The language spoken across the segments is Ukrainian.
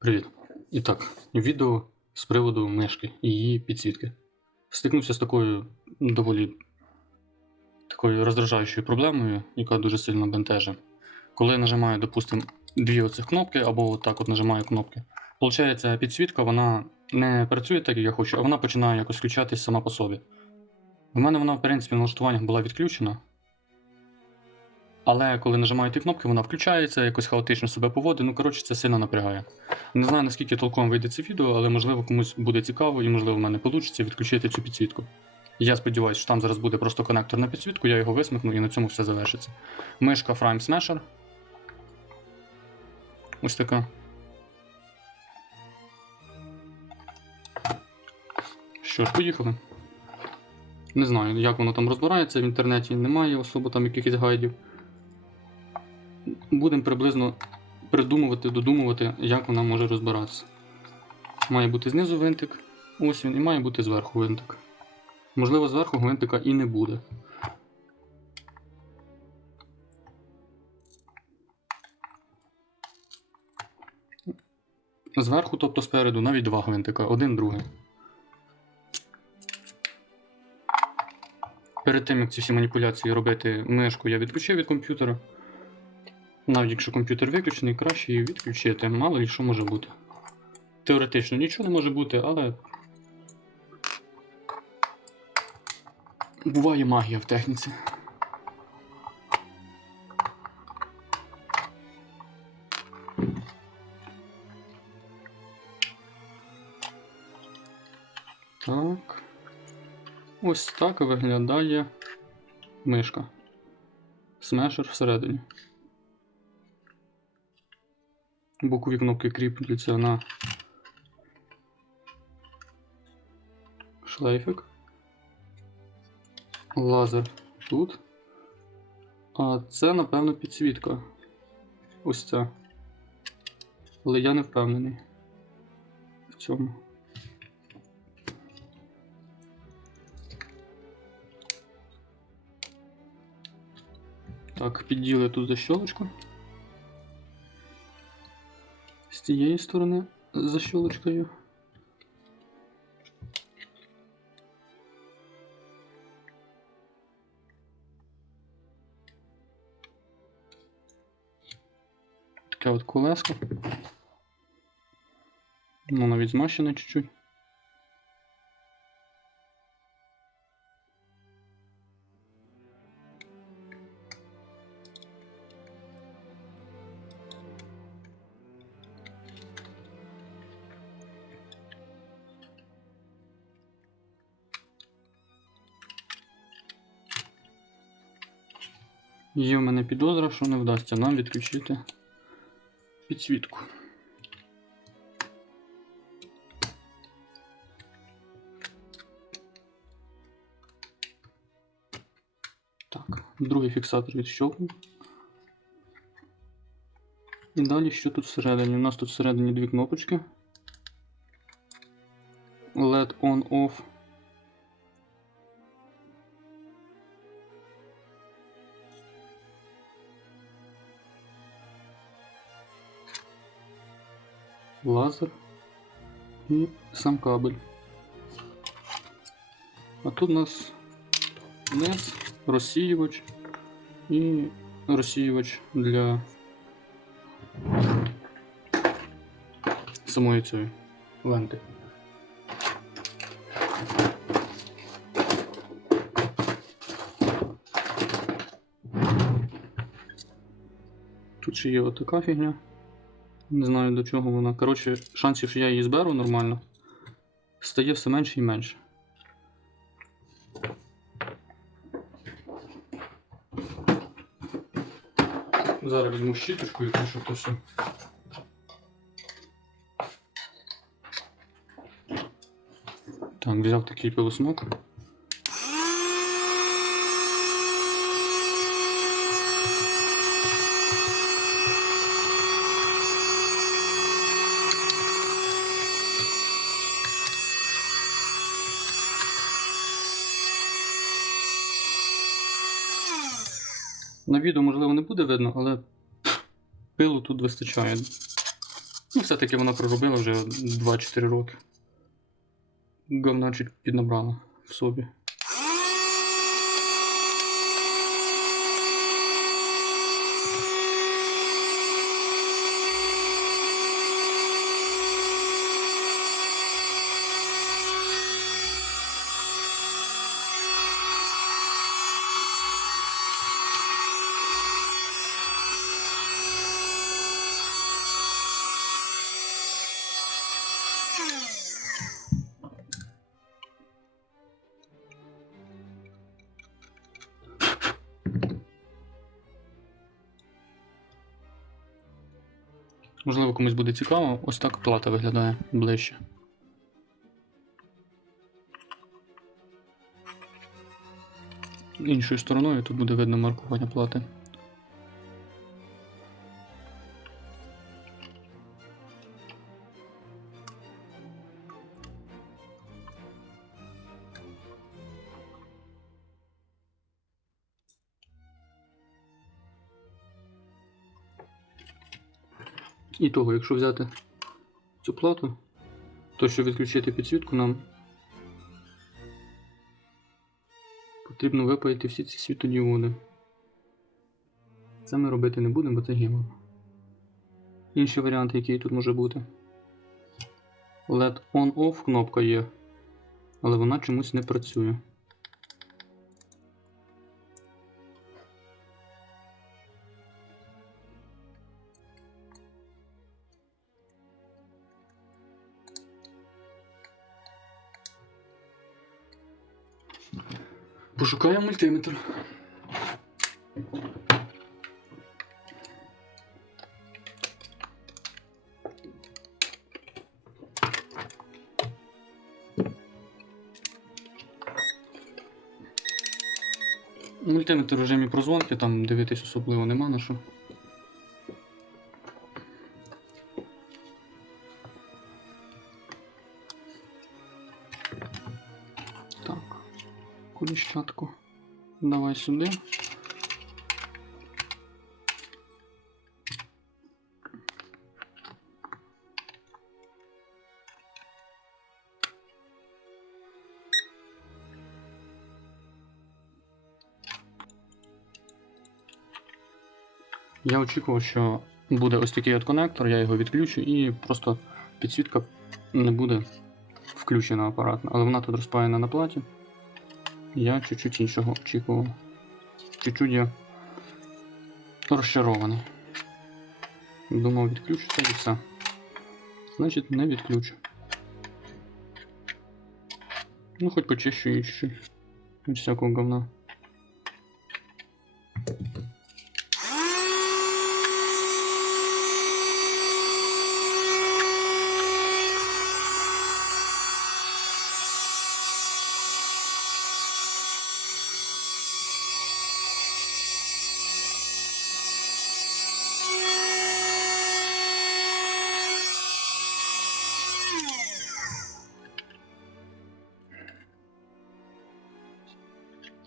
Привіт. І так, відео з приводу мишки і її підсвітки. Стикнувся з такою доволі такою роздражаючою проблемою, яка дуже сильно бентежить. Коли я нажимаю, допустимо, дві оцих кнопки, або отак от нажимаю кнопки, Получається, підсвітка вона не працює так, як я хочу, а вона починає якось включатись сама по собі. В мене вона, в принципі, в налаштуваннях була відключена. Але коли нажимаю ті кнопки, вона включається, якось хаотично себе поводить. Ну, коротше, це сильно напрягає. Не знаю, наскільки толком вийде це відео, але можливо комусь буде цікаво і можливо в мене вийде відключити цю підсвітку. Я сподіваюся, що там зараз буде просто коннектор на підсвітку, я його висмикну і на цьому все завершиться. Мишка Frame Smasher. Ось така. Що ж, поїхали. Не знаю, як воно там розбирається в інтернеті, немає особо там якихось гайдів. Будемо приблизно придумувати, додумувати, як вона може розбиратися. Має бути знизу винтик, ось він, і має бути зверху винтик. Можливо, зверху гвинтика і не буде. Зверху, тобто спереду, навіть два гвинтика, один другий. Перед тим, як ці всі маніпуляції робити мишку, я відключив від комп'ютера. Навіть якщо комп'ютер виключений, краще її відключити. Мало ли що може бути. Теоретично нічого не може бути, але. Буває магія в техніці. Так. Ось так виглядає мишка. Смешер всередині. Бокові кнопки кріпляться на шлейфик. Лазер тут. А це, напевно, підсвітка. Ось ця. Але я не впевнений в цьому. Так, підділи тут защолочку. З цієї сторони за щелочкою. Таке от колеско. Ну, навіть чуть-чуть. Є в мене підозра, що не вдасться нам відключити підсвітку. Так, другий фіксатор відщолкнув. І далі що тут всередині? У нас тут всередині дві кнопочки. LED on лазер і сам кабель. А тут у нас низ, розсіювач і розсіювач для самої цієї ленти. Тут ще є отака фігня. Не знаю до чого вона. Коротше, шансів, що я її зберу нормально, стає все менше і менше. Зараз візьму щіточку і пишу то все. Так, взяв такий пилосмок. На відео, можливо, не буде видно, але пилу тут вистачає. Ну, все-таки вона проробила вже 2-4 роки. Говначик піднабрала в собі. Можливо, комусь буде цікаво, ось так плата виглядає ближче. Іншою стороною тут буде видно маркування плати. І того, якщо взяти цю плату, то щоб відключити підсвітку, нам потрібно випаяти всі ці світодіоди. Це ми робити не будемо, бо це гемор. Інші варіанти, які тут може бути. LED on-off кнопка є, але вона чомусь не працює. Пошукаємо мультиметр. Мультиметр в режимі прозвонки, там дивитись особливо нема на що. Коліщатку. Давай сюди. Я очікував, що буде ось такий от конектор, я його відключу і просто підсвітка не буде включена апаратно, але вона тут розпаяна на платі. Я чуть-чуть іншого очікував. Чуть-чуть я розчарований. Думав, відключиться і все. Значить, не відключу. Ну, хоч почищу і чуть-чуть. Від всякого говна.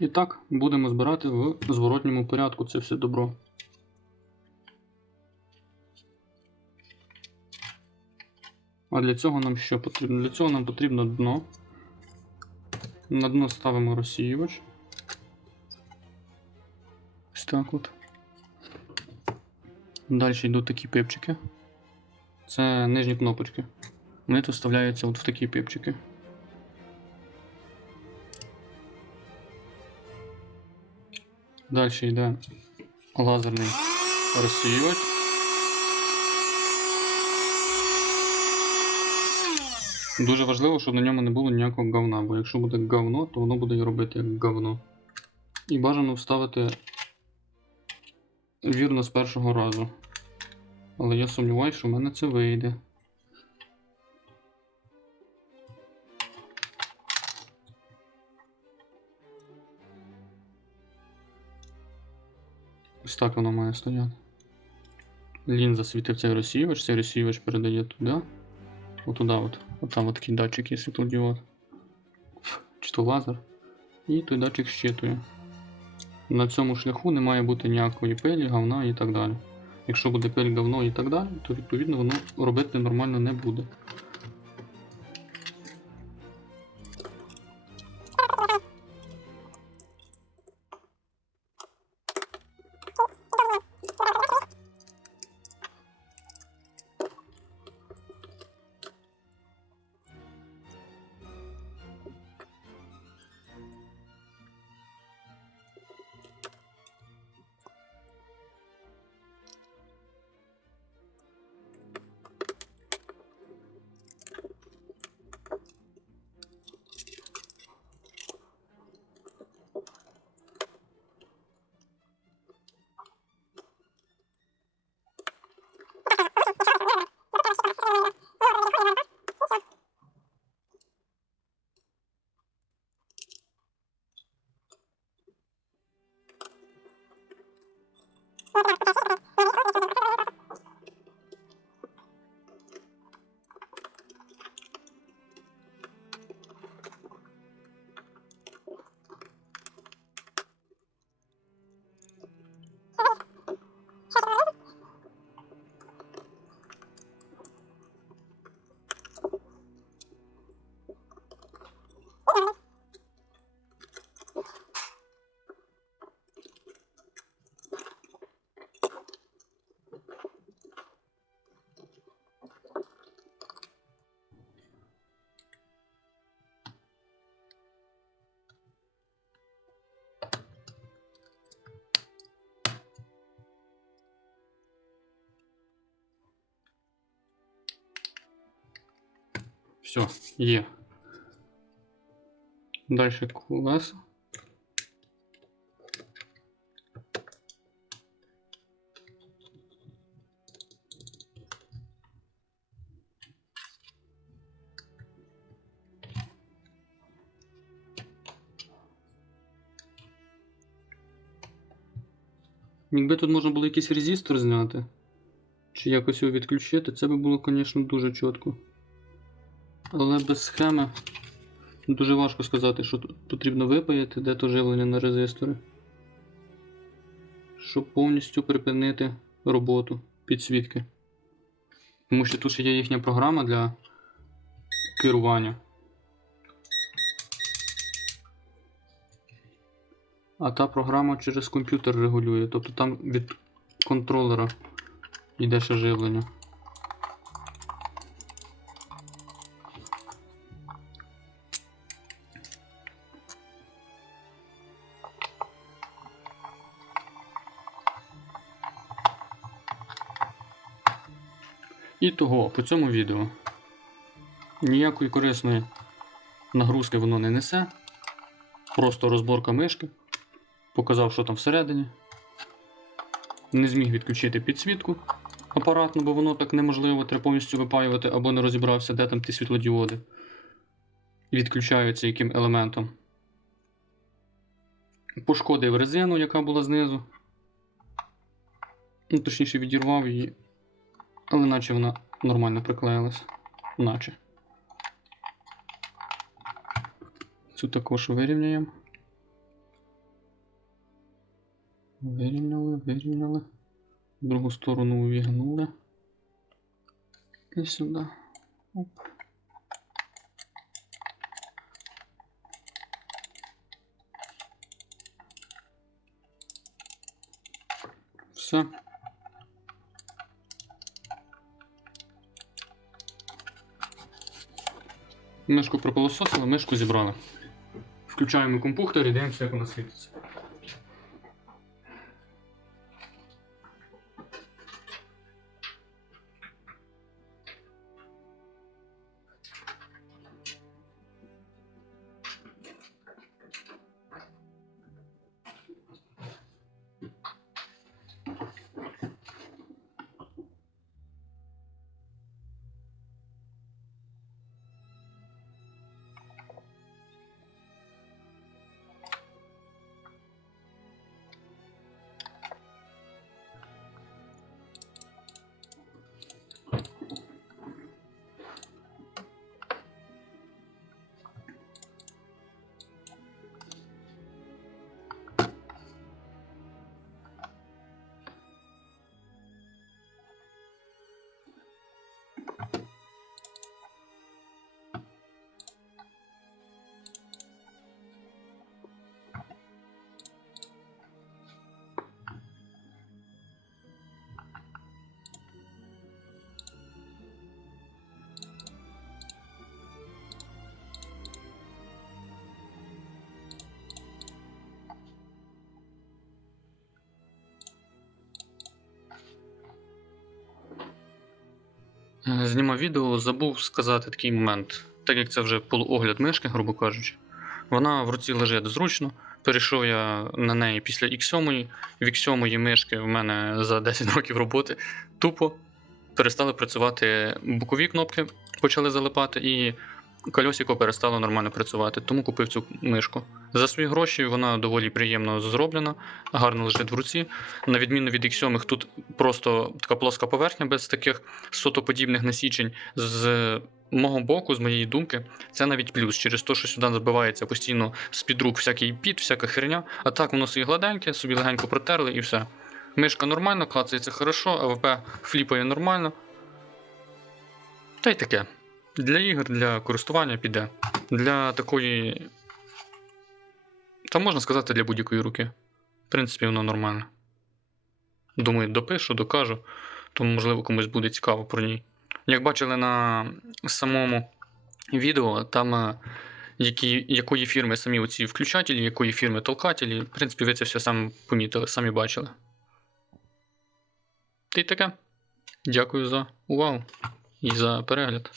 І так, будемо збирати в зворотньому порядку це все добро. А для цього нам що потрібно? Для цього нам потрібно дно. На дно ставимо розсіювач. Ось так от. Далі йдуть такі пипчики. Це нижні кнопочки. Вони тут вставляються от в такі пипчики. Далі йде лазерний розсіювач. Дуже важливо, щоб на ньому не було ніякого говна, бо якщо буде говно, то воно буде робити як говно. І бажано вставити вірно з першого разу. Але я сумніваюся, що в мене це вийде. Ось так воно має стояти. Лінза світить цей розсіювач, цей розсіювач передає туди. Отуда от. От там от такий датчик є світлодіод. Чи то лазер. І той датчик щитує. На цьому шляху не має бути ніякої пилі, говна і так далі. Якщо буде пиль говно і так далі, то відповідно воно робити нормально не буде. Все, є. Далі колеса. Якби тут можна було якийсь резистор зняти, чи якось його відключити, це би було, звісно, дуже чітко. Але без схеми дуже важко сказати, що тут потрібно випаяти, де то живлення на резистори. Щоб повністю припинити роботу підсвітки. Тому що тут ще є їхня програма для керування. А та програма через комп'ютер регулює. Тобто там від контролера йде ще живлення. І того по цьому відео ніякої корисної нагрузки воно не несе. Просто розборка мишки. Показав, що там всередині. Не зміг відключити підсвітку апаратну, бо воно так неможливо, треба повністю випаювати або не розібрався, де там ті світлодіоди. Відключаються яким елементом. Пошкодив резину, яка була знизу. Ну, точніше, відірвав її. Але наче вона нормально приклеїлась. Наче. Цю також вирівняємо. Вирівняли, вирівняли. Другу сторону увігнули. І сюди. Оп. Все. Мишку пропилососили, мишку зібрали. Включаємо компухтер і дивимося, як вона світиться. Знімав відео, забув сказати такий момент. Так як це вже полуогляд мишки, грубо кажучи, вона в руці лежить зручно. Перейшов я на неї після X7. В X7 мишки в мене за 10 років роботи тупо перестали працювати бокові кнопки, почали залипати, і кольосико перестало нормально працювати, тому купив цю мишку. За свої гроші вона доволі приємно зроблена, гарно лежить в руці. На відміну від X7, тут просто така плоска поверхня без таких сотоподібних насічень. З мого боку, з моєї думки, це навіть плюс. Через те, що сюди забивається постійно з-під рук всякий піт, всяка херня. А так воно собі гладеньке, собі легенько протерли і все. Мишка нормально, клацається хорошо, АВП фліпає нормально. Та й таке. Для ігор, для користування піде. Для такої. Та можна сказати, для будь-якої руки. В принципі, воно нормально. Думаю, допишу, докажу, тому, можливо, комусь буде цікаво про ній. Як бачили на самому відео, там е, які, якої фірми самі оці включателі, якої фірми толкателі, в принципі, ви це все самі помітили, самі бачили. Та й таке. Дякую за увагу і за перегляд.